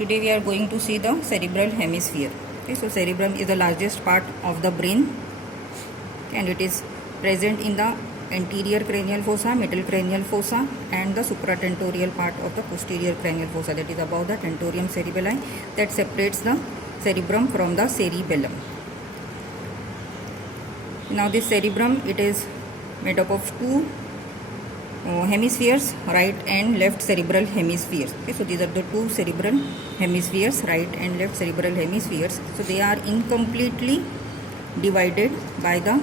Today we are going to see the cerebral hemisphere. Okay, so cerebrum is the largest part of the brain, and it is present in the anterior cranial fossa, middle cranial fossa, and the supratentorial part of the posterior cranial fossa, that is above the tentorium cerebelli, that separates the cerebrum from the cerebellum. Now this cerebrum, it is made up of two hemispheres, right and left cerebral hemispheres. Okay, so these are the two cerebral hemispheres, right and left cerebral hemispheres. So they are incompletely divided by the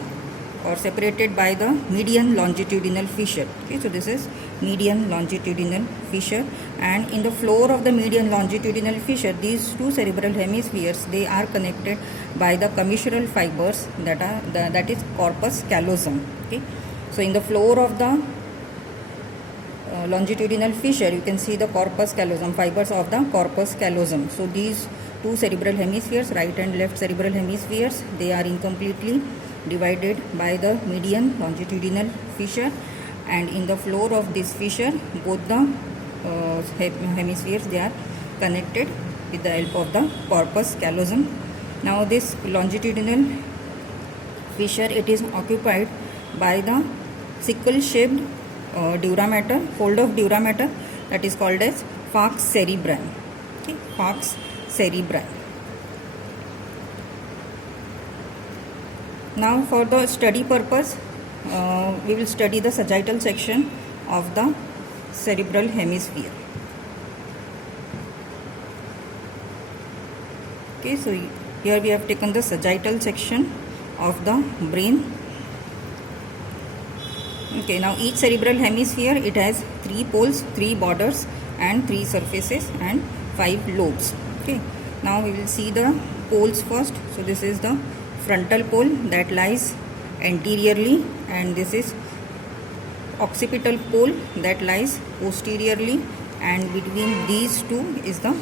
or separated by the median longitudinal fissure. Okay, so this is median longitudinal fissure, and in the floor of the median longitudinal fissure, these two cerebral hemispheres, they are connected by the commissural fibers that is corpus callosum. Okay, so in the floor of the longitudinal fissure, you can see the corpus callosum, fibers of the corpus callosum. So these two cerebral hemispheres, right and left cerebral hemispheres, they are incompletely divided by the median longitudinal fissure, and in the floor of this fissure, both the hemispheres, they are connected with the help of the corpus callosum. Now this longitudinal fissure, it is occupied by the sickle shaped dura mater, fold of dura mater, that is called as falx cerebri. Okay, falx cerebri. Now for the study purpose, we will study the sagittal section of the cerebral hemisphere. Okay, so here we have taken the sagittal section of the brain. Okay, now each cerebral hemisphere, it has 3 poles, 3 borders, and 3 surfaces, and 5 lobes. Okay, now we will see the poles first. So this is the frontal pole that lies anteriorly, and this is occipital pole that lies posteriorly, and between these two is the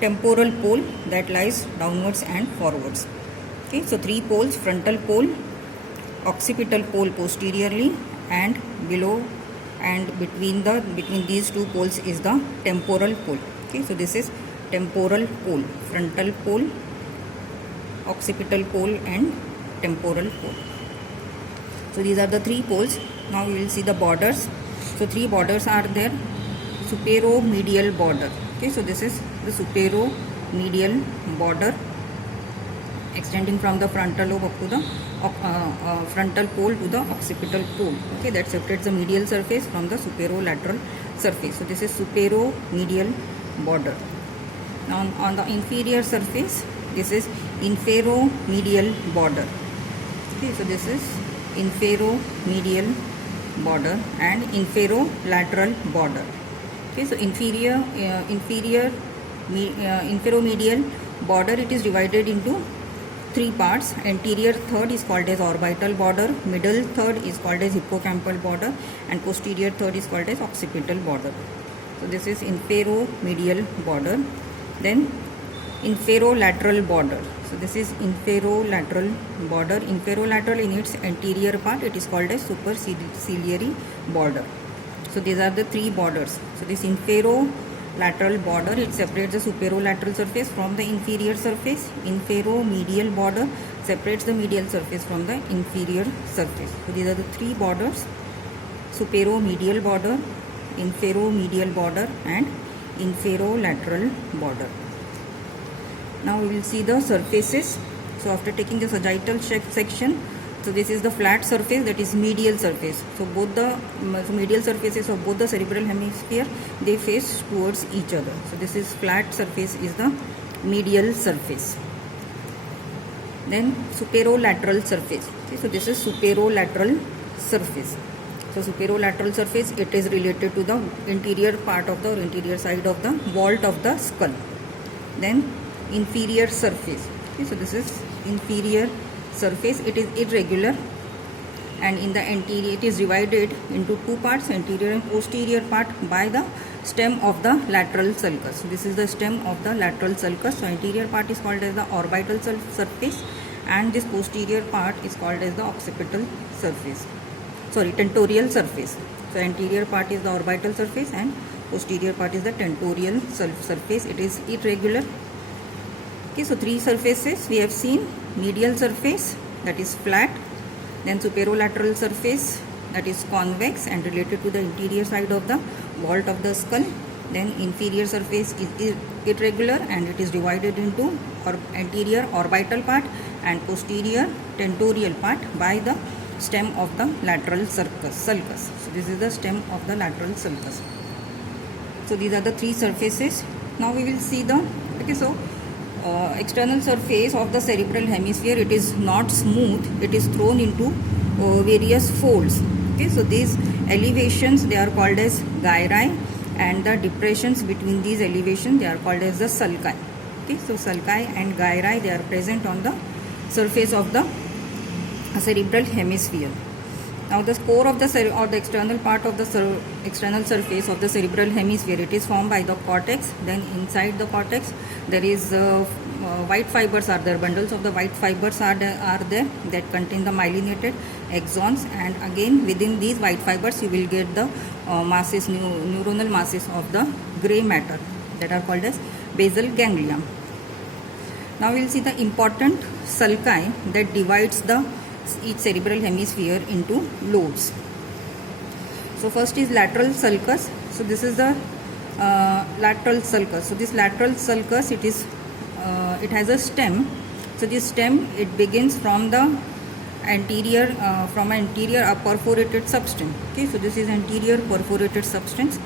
temporal pole that lies downwards and forwards. Okay, so 3 poles: frontal pole, occipital pole posteriorly, and below and between these 2 poles is the temporal pole. Okay, so this is temporal pole, frontal pole, occipital pole, and temporal pole. So these are the 3 poles. Now we will see the borders. So 3 borders are there. Superomedial border. Okay, so this is the superomedial border extending from the frontal lobe up to the frontal pole to the occipital pole. Okay, that separates the medial surface from the superolateral surface. So this is superomedial border. Now on the inferior surface, this is inferomedial border. Okay, so this is inferomedial border and inferolateral border. Okay, so inferomedial border, it is divided into 3 parts. Anterior third is called as orbital border, middle third is called as hippocampal border, and posterior third is called as occipital border. So this is inferomedial border. Then inferolateral border. So this is inferolateral border. Inferolateral, in its anterior part, it is called as superciliary border. So these are the 3 borders. So this inferolateral border, it separates the superolateral surface from the inferior surface. Inferomedial border separates the medial surface from the inferior surface. So these are the 3 borders: superomedial border, inferomedial border, and inferolateral border. Now we will see the surfaces. So after taking the sagittal section, so this is the flat surface, that is medial surface. So both the medial surfaces of both the cerebral hemisphere, they face towards each other. So this is flat surface, is the medial surface. Then superolateral surface. Okay, so this is superolateral surface. So superolateral surface, it is related to the interior part of the, or interior side of the vault of the skull. Then inferior surface. Okay, so this is inferior surface. It is irregular, and in the anterior, it is divided into 2 parts, anterior and posterior part, by the stem of the lateral sulcus. So this is the stem of the lateral sulcus. So anterior part is called as the orbital surface, and this posterior part is called as the occipital surface. Tentorial surface. So anterior part is the orbital surface, and posterior part is the tentorial surface. It is irregular. Okay, so three surfaces we have seen: medial surface, that is flat, then superolateral surface, that is convex and related to the interior side of the vault of the skull. Then inferior surface is irregular and it is divided into anterior orbital part and posterior tentorial part by the stem of the lateral sulcus. So this is the stem of the lateral sulcus. So these are the three surfaces. Now we will see the external surface of the cerebral hemisphere. It is not smooth. It is thrown into various folds. Okay, so these elevations, they are called as gyri, and the depressions between these elevations, they are called as the sulci. Okay, so sulci and gyri, they are present on the surface of the cerebral hemisphere. Now the core of the external part of the external surface of the cerebral hemisphere, it is formed by the cortex. Then inside the cortex there is white fibers are there, bundles of the white fibers are there that contain the myelinated axons, and again within these white fibers you will get the masses, neuronal masses of the grey matter that are called as basal ganglia. Now we will see the important sulci that divides each cerebral hemisphere into lobes. So first is lateral sulcus. So this is the lateral sulcus. So this lateral sulcus, it has a stem. So this stem, it begins from the anterior perforated substance. Okay, so this is anterior perforated substance.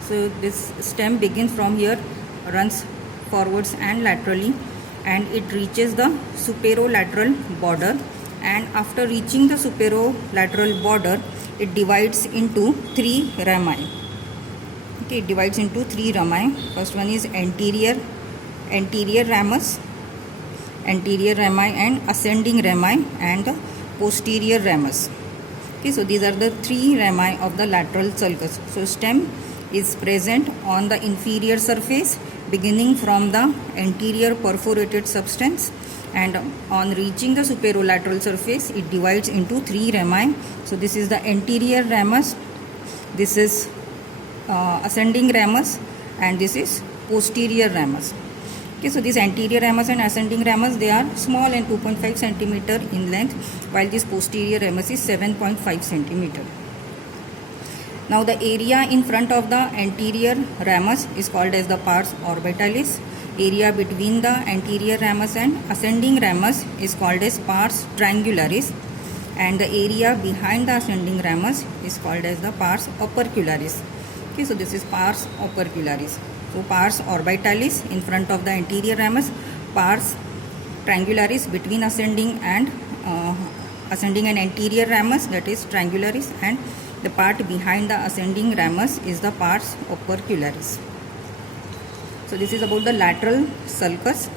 So this stem begins from here, runs forwards and laterally, and it reaches the superolateral border. And after reaching the superolateral border, it divides into three rami. Okay, it divides into three rami. First one is anterior ramus, anterior rami, and ascending rami, and posterior ramus. Okay, so these are the three rami of the lateral sulcus. So stem is present on the inferior surface, beginning from the anterior perforated substance, and on reaching the superolateral surface, it divides into three rami. So this is the anterior ramus, this is ascending ramus, and this is posterior ramus. Okay, so this anterior ramus and ascending ramus, they are small and 2.5 centimeter in length, while this posterior ramus is 7.5 centimeter. Now the area in front of the anterior ramus is called as the pars orbitalis. Area between the anterior ramus and ascending ramus is called as pars triangularis, and the area behind the ascending ramus is called as the pars opercularis. Okay, so this is pars opercularis. So pars orbitalis in front of the anterior ramus, pars triangularis between ascending and anterior ramus, that is triangularis, and the part behind the ascending ramus is the pars opercularis. So this is about the lateral sulcus.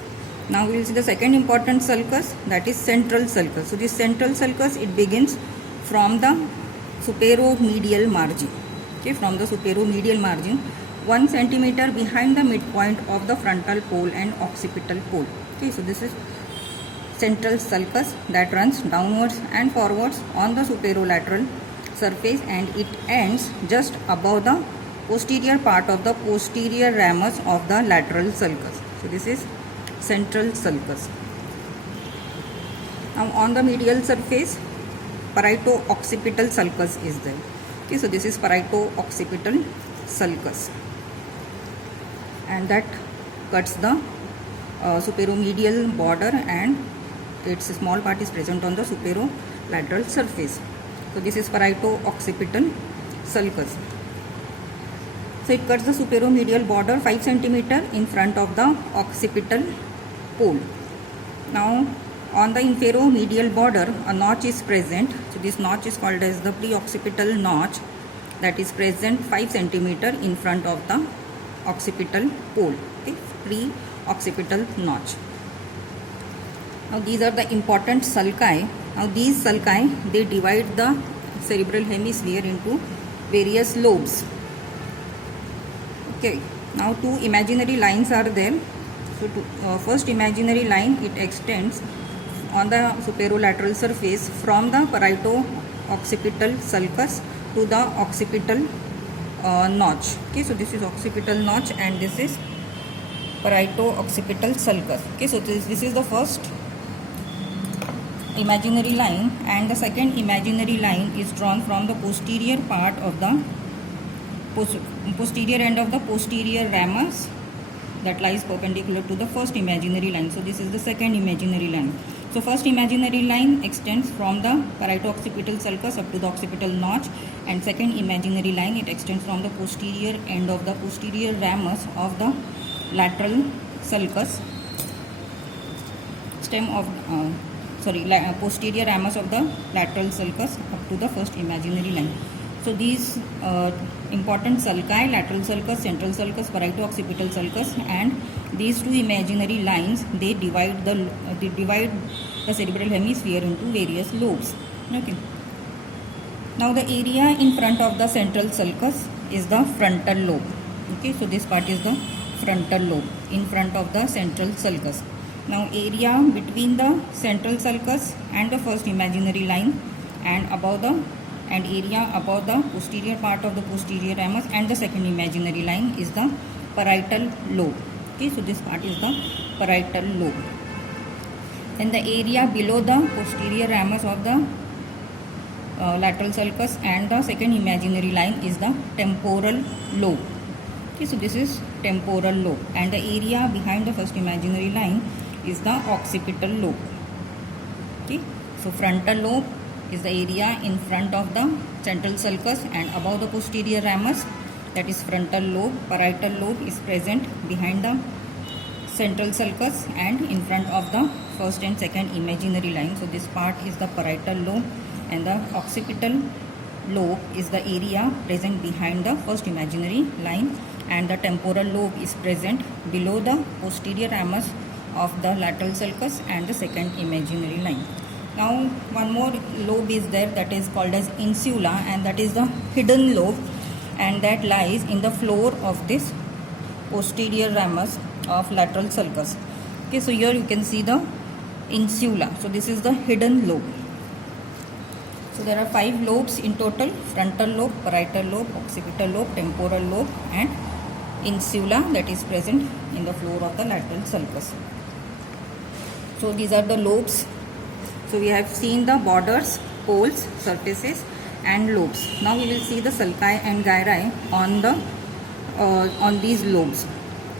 Now we will see the second important sulcus, that is central sulcus. So this central sulcus, it begins from the superomedial margin. Okay, from the superomedial margin, 1 centimeter behind the midpoint of the frontal pole and occipital pole. Okay, so this is central sulcus that runs downwards and forwards on the superolateral surface, and it ends just above the posterior part of the posterior ramus of the lateral sulcus. So this is central sulcus. Now on the medial surface, parieto-occipital sulcus is there. Okay, so this is parieto-occipital sulcus, and that cuts the superomedial border, and its small part is present on the superolateral surface. So this is parieto-occipital sulcus. So it cuts the superomedial border 5 centimeter in front of the occipital pole. Now on the inferomedial border, a notch is present. So this notch is called as the preoccipital notch, that is present 5 centimeter in front of the occipital pole. Okay, preoccipital notch. Now these are the important sulci. Now these sulci, they divide the cerebral hemisphere into various lobes. Okay, now two imaginary lines are there. So first imaginary line, it extends on the superolateral surface from the parieto-occipital sulcus to the occipital notch. Okay, so this is occipital notch and this is parieto-occipital sulcus. Okay, so this is the first imaginary line, and the second imaginary line is drawn from the posterior part of the posterior end of the posterior ramus that lies perpendicular to the first imaginary line. So this is the second imaginary line. So first imaginary line extends from the parieto-occipital sulcus up to the occipital notch, and second imaginary line, it extends from the posterior end of the posterior ramus of the lateral sulcus, posterior ramus of the lateral sulcus up to the first imaginary line. So these important sulci, lateral sulcus, central sulcus, parieto-occipital sulcus, and these two imaginary lines, they divide the cerebral hemisphere into various lobes. Okay. Now the area in front of the central sulcus is the frontal lobe. Okay, so this part is the frontal lobe in front of the central sulcus. Now area between the central sulcus and the first imaginary line, and area above the posterior part of the posterior ramus and the second imaginary line is the parietal lobe. Okay, so this part is the parietal lobe. And the area below the posterior ramus of the lateral sulcus and the second imaginary line is the temporal lobe. Okay, so this is temporal lobe, and the area behind the first imaginary line is the occipital lobe. Okay, so frontal lobe is the area in front of the central sulcus and above the posterior ramus, that is frontal lobe. Parietal lobe is present behind the central sulcus and in front of the first and second imaginary line. So this part is the parietal lobe, and the occipital lobe is the area present behind the first imaginary line, and the temporal lobe is present below the posterior ramus of the lateral sulcus and the second imaginary line. Now one more lobe is there, that is called as insula, and that is the hidden lobe, and that lies in the floor of this posterior ramus of lateral sulcus. Okay, so here you can see the insula. So this is the hidden lobe. So there are 5 lobes in total: frontal lobe, parietal lobe, occipital lobe, temporal lobe, and insula that is present in the floor of the lateral sulcus. So these are the lobes. So we have seen the borders, poles, surfaces, and lobes. Now we will see the sulci and gyri on these lobes.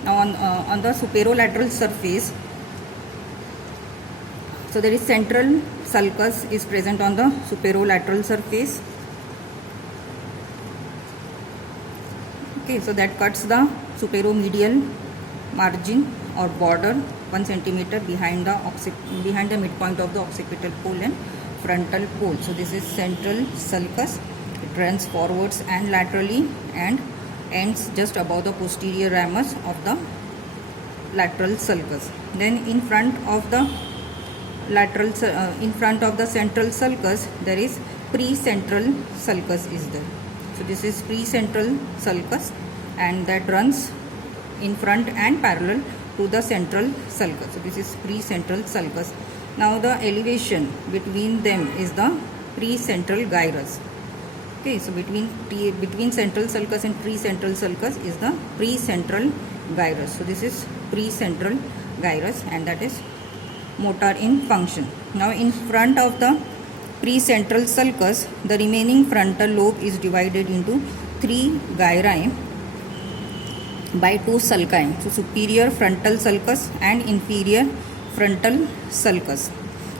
Now on the superolateral surface, so there is central sulcus is present on the superolateral surface. Okay, so that cuts the superomedial margin or border 1 centimeter behind the midpoint of the occipital pole and frontal pole. So this is central sulcus. It runs forwards and laterally and ends just above the posterior ramus of the lateral sulcus. Then in front of the central sulcus, there is precentral sulcus is there. So this is precentral sulcus, and that runs in front and parallel to the central sulcus. So this is precentral sulcus. Now the elevation between them is the precentral gyrus. Okay, so between central sulcus and precentral sulcus is the precentral gyrus. So this is precentral gyrus, and that is motor in function. Now in front of the precentral sulcus, the remaining frontal lobe is divided into 3 gyri by 2 sulci. So superior frontal sulcus and inferior frontal sulcus.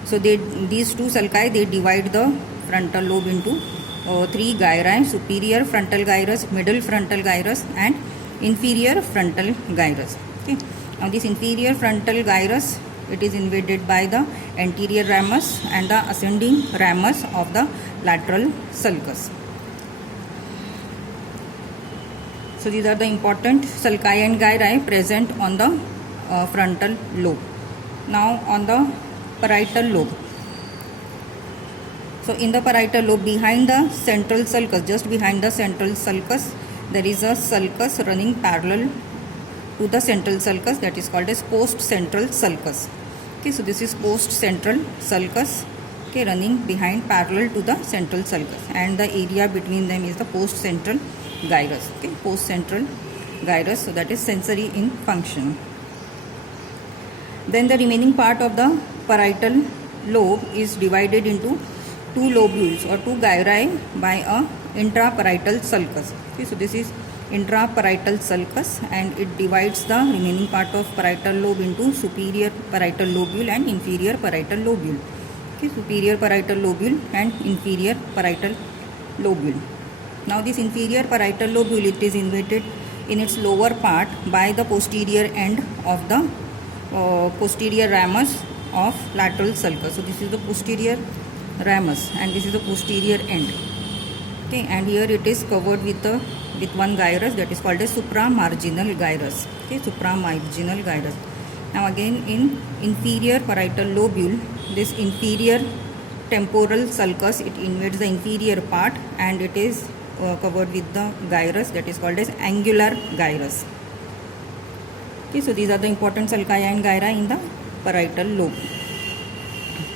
So these 2 sulci, they divide the frontal lobe into 3 gyri: superior frontal gyrus, middle frontal gyrus, and inferior frontal gyrus. Okay. Now this inferior frontal gyrus, it is invaded by the anterior ramus and the ascending ramus of the lateral sulcus. So these are the important sulci and gyri present on the frontal lobe. Now on the parietal lobe. So in the parietal lobe, behind the central sulcus, just behind the central sulcus, there is a sulcus running parallel to the central sulcus, that is called as post-central sulcus. Okay, so this is post-central sulcus, running behind parallel to the central sulcus, and the area between them is the post-central gyrus. Okay, post central gyrus, so that is sensory in function. Then the remaining part of the parietal lobe is divided into two lobules or two gyri by a intraparietal sulcus. Okay, so this is intraparietal sulcus, and it divides the remaining part of parietal lobe into superior parietal lobule and inferior parietal lobule. Okay, superior parietal lobule and inferior parietal lobule. Now this inferior parietal lobule, it is invaded in its lower part by the posterior end of the posterior ramus of lateral sulcus. So this is the posterior ramus and this is the posterior end. Okay, and here it is covered with one gyrus that is called as supramarginal gyrus. Okay, supramarginal gyrus. Now again in inferior parietal lobule, this inferior temporal sulcus, it invades the inferior part and it is covered with the gyrus that is called as angular gyrus. Okay, so these are the important sulci and gyri in the parietal lobe.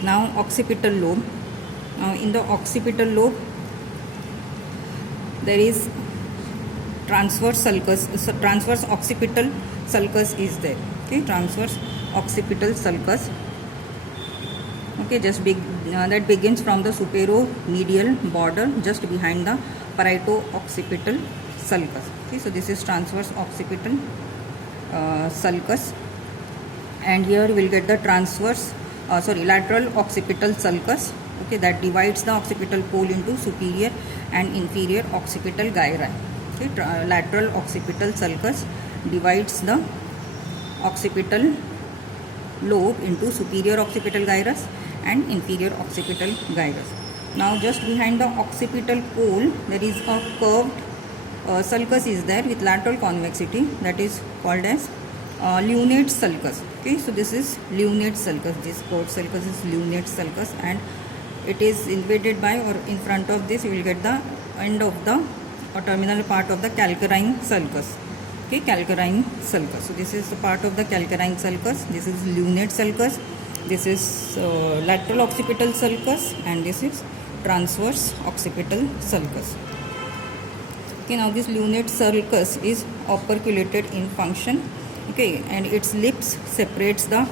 Now occipital lobe. Now in the occipital lobe, there is transverse sulcus, transverse occipital sulcus is there. Okay, transverse occipital sulcus. Okay, that begins from the superomedial border just behind the parieto-occipital sulcus. Okay, so this is transverse occipital sulcus, and here we will get the lateral occipital sulcus. Okay, that divides the occipital pole into superior and inferior occipital gyri. Okay, lateral occipital sulcus divides the occipital lobe into superior occipital gyrus and inferior occipital gyrus. Now just behind the occipital pole, there is a curved sulcus is there with lateral convexity, that is called as lunate sulcus. Okay, so this is lunate sulcus. This curved sulcus is lunate sulcus, and it is invaded by, or in front of this you will get the end of the or terminal part of the calcarine sulcus. Okay, calcarine sulcus. So this is the part of the calcarine sulcus. This is lunate sulcus. This is lateral occipital sulcus, and this is transverse occipital sulcus. Okay, now this lunate sulcus is operculated in function. Okay, and its lips separates the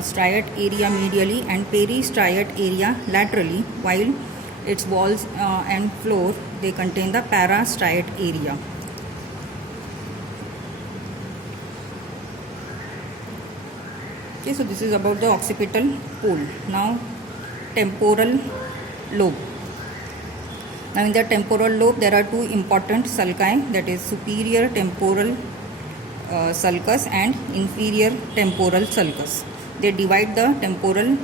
striate area medially and peristriate area laterally, while its walls and floor, they contain the parastriate area. Okay, so this is about the occipital pole. Now temporal lobe. Now in the temporal lobe, there are two important sulci, that is superior temporal sulcus and inferior temporal sulcus. They divide the temporal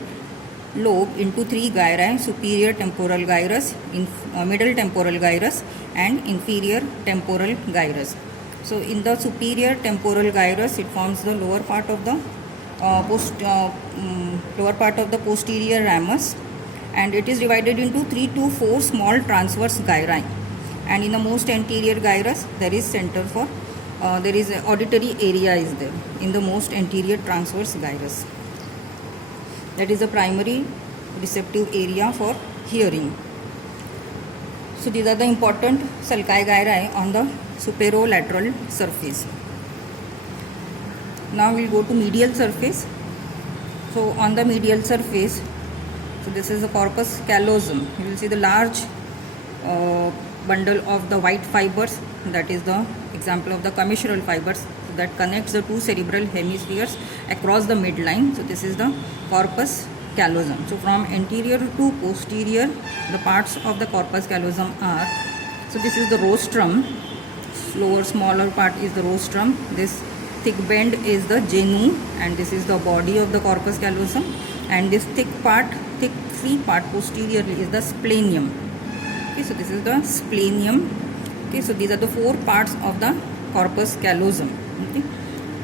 lobe into three gyri: superior temporal gyrus, middle temporal gyrus, and inferior temporal gyrus. So in the superior temporal gyrus, it forms the lower part of the posterior ramus, and it is divided into 3 to 4 small transverse gyri. And in the most anterior gyrus, there is center for there is a auditory area is there in the most anterior transverse gyrus. That is the primary receptive area for hearing. So these are the important sulci gyri on the superolateral surface. Now we will go to medial surface. So on the medial surface, so this is the corpus callosum. You will see the large bundle of the white fibers, that is the example of the commissural fibers that connects the two cerebral hemispheres across the midline. So this is the corpus callosum. So from anterior to posterior, the parts of the corpus callosum are, so this is the rostrum, lower smaller part is the rostrum, this thick bend is the genu, and this is the body of the corpus callosum, and this thick free part posteriorly is the splenium. Okay, so this is the splenium. Okay, so these are the 4 parts of the corpus callosum. Okay,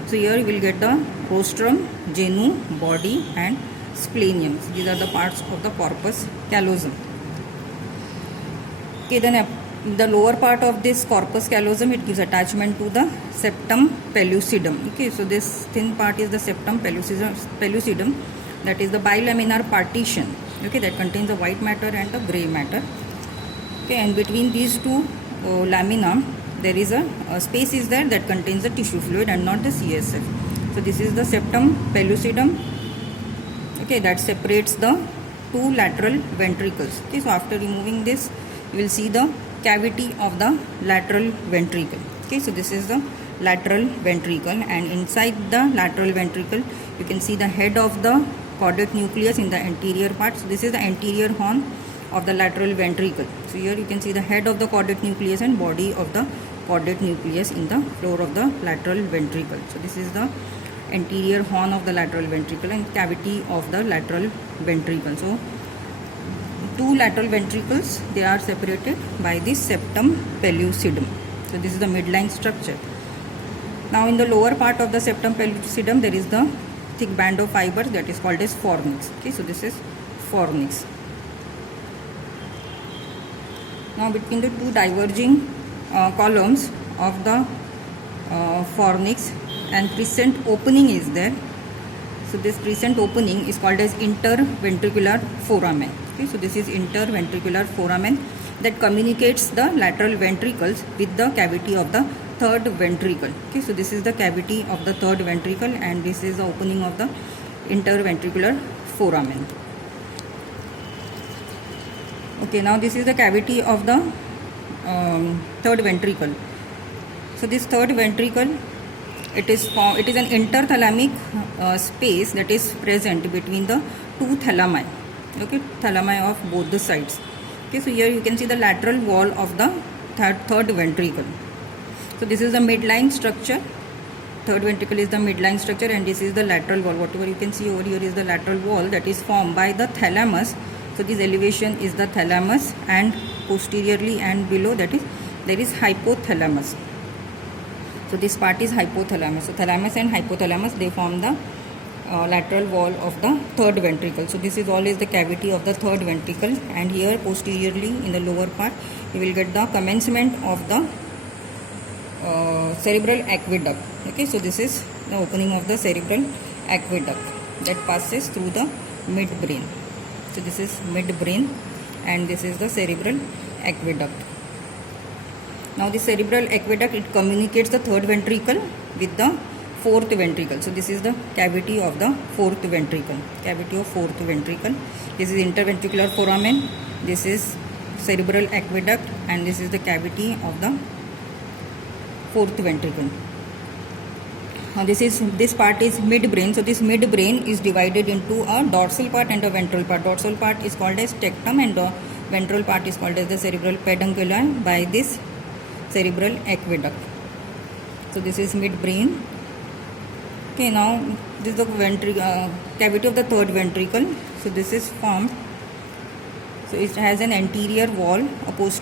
so here you will get the rostrum, genu, body, and splenium. So these are the parts of the corpus callosum. Okay, then the lower part of this corpus callosum, it gives attachment to the septum pellucidum. Okay, so this thin part is the septum pellucidum, that is the bilaminar partition. Okay, that contains the white matter and the gray matter. Okay, and between these two lamina, there is a space is there that contains the tissue fluid and not the CSF. So this is the septum pellucidum, okay, that separates the two lateral ventricles. Okay, so after removing this, you will see the cavity of the lateral ventricle. Okay, so this is the lateral ventricle, and inside the lateral ventricle you can see the head of the caudate nucleus in the anterior part. So this is the anterior horn of the lateral ventricle. So here you can see the head of the caudate nucleus and body of the caudate nucleus in the floor of the lateral ventricle. So this is the anterior horn of the lateral ventricle and cavity of the lateral ventricle. So two lateral ventricles, they are separated by this septum pellucidum. So this is the midline structure. Now in the lower part of the septum pellucidum there is the thick band of fibers that is called as fornix. Okay, so this is fornix. Now between the two diverging columns of the fornix and crescent opening is there. So this crescent opening is called as interventricular foramen. Okay, so this is interventricular foramen that communicates the lateral ventricles with the cavity of the third ventricle. Okay, so this is the cavity of the third ventricle and this is the opening of the interventricular foramen. Okay, now this is the cavity of the third ventricle. So this third ventricle, it is an interthalamic space that is present between the two thalami. Okay, thalami of both the sides. Okay, so here you can see the lateral wall of the third ventricle. So this is the midline structure. Third ventricle is the midline structure and this is the lateral wall. Whatever you can see over here is the lateral wall that is formed by the thalamus. So this elevation is the thalamus, and posteriorly and below that is there is hypothalamus. So this part is hypothalamus. So thalamus and hypothalamus, they form the lateral wall of the third ventricle. So this is always the cavity of the third ventricle, and here posteriorly in the lower part you will get the commencement of the cerebral aqueduct. Okay, so this is the opening of the cerebral aqueduct that passes through the midbrain. So this is midbrain and this is the cerebral aqueduct. Now the cerebral aqueduct, it communicates the third ventricle with the fourth ventricle. So this is the cavity of the fourth ventricle. Cavity of fourth ventricle. This is interventricular foramen. This is cerebral aqueduct and this is the cavity of the fourth ventricle. Now this part is midbrain. So this midbrain is divided into a dorsal part and a ventral part. Dorsal part is called as tectum and the ventral part is called as the cerebral pedunculum by this cerebral aqueduct. So this is midbrain. Okay, now this is the cavity of the third ventricle. So this is formed. So it has an anterior wall, a posterior